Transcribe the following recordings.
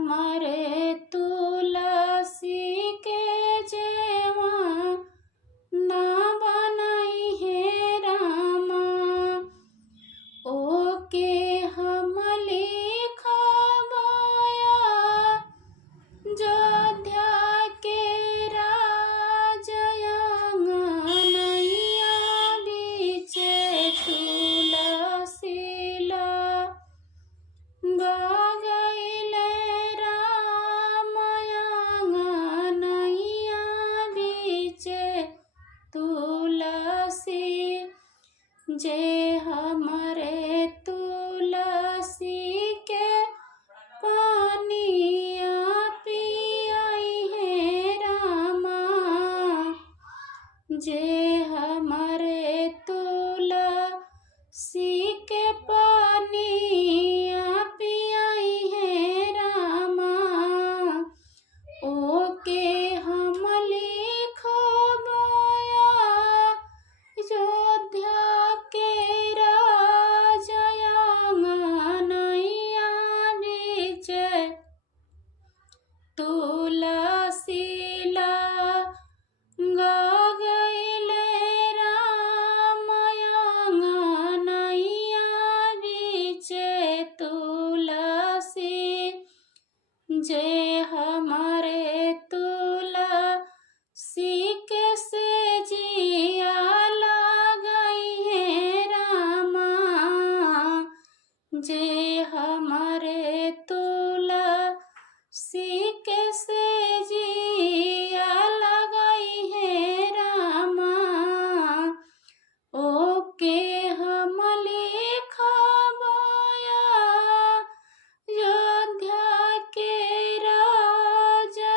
हमारे तुलसी के जेवा ना बनाई है रामा। ओ के हम लिखवाया जोध्या के राजयंगनैया बीचे तुलसीला गगैले रामयंगनैया बीचे तुलसी। जे हमरे तुलसी के पानिया पियाई है रामा। जे हमरे तुलसी के पानिया पियाई है रामा। ओ के हम लिखवाया अयोध्या के राजयंगनैया बीचे तुलसीला गगैले रामयंगनैया बीचे तुलसी। जे हमारे तुलसी के सेजिया लगई है रामा। जे हमारे तुलसी के सेजिया लगई है रामा। ओ के हम लिखवाया अयोध्या के राजा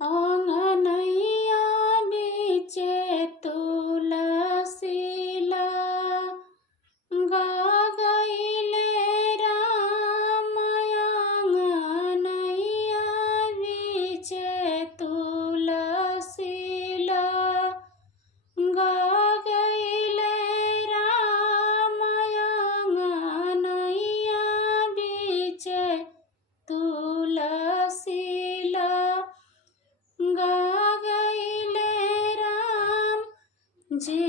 अंगनैया बीचे तुलसीला गगैले रामयंगनैया बीचे तुलसीला गगैले रामयंगनैया बीचे तुलसीला गगैले राम। जे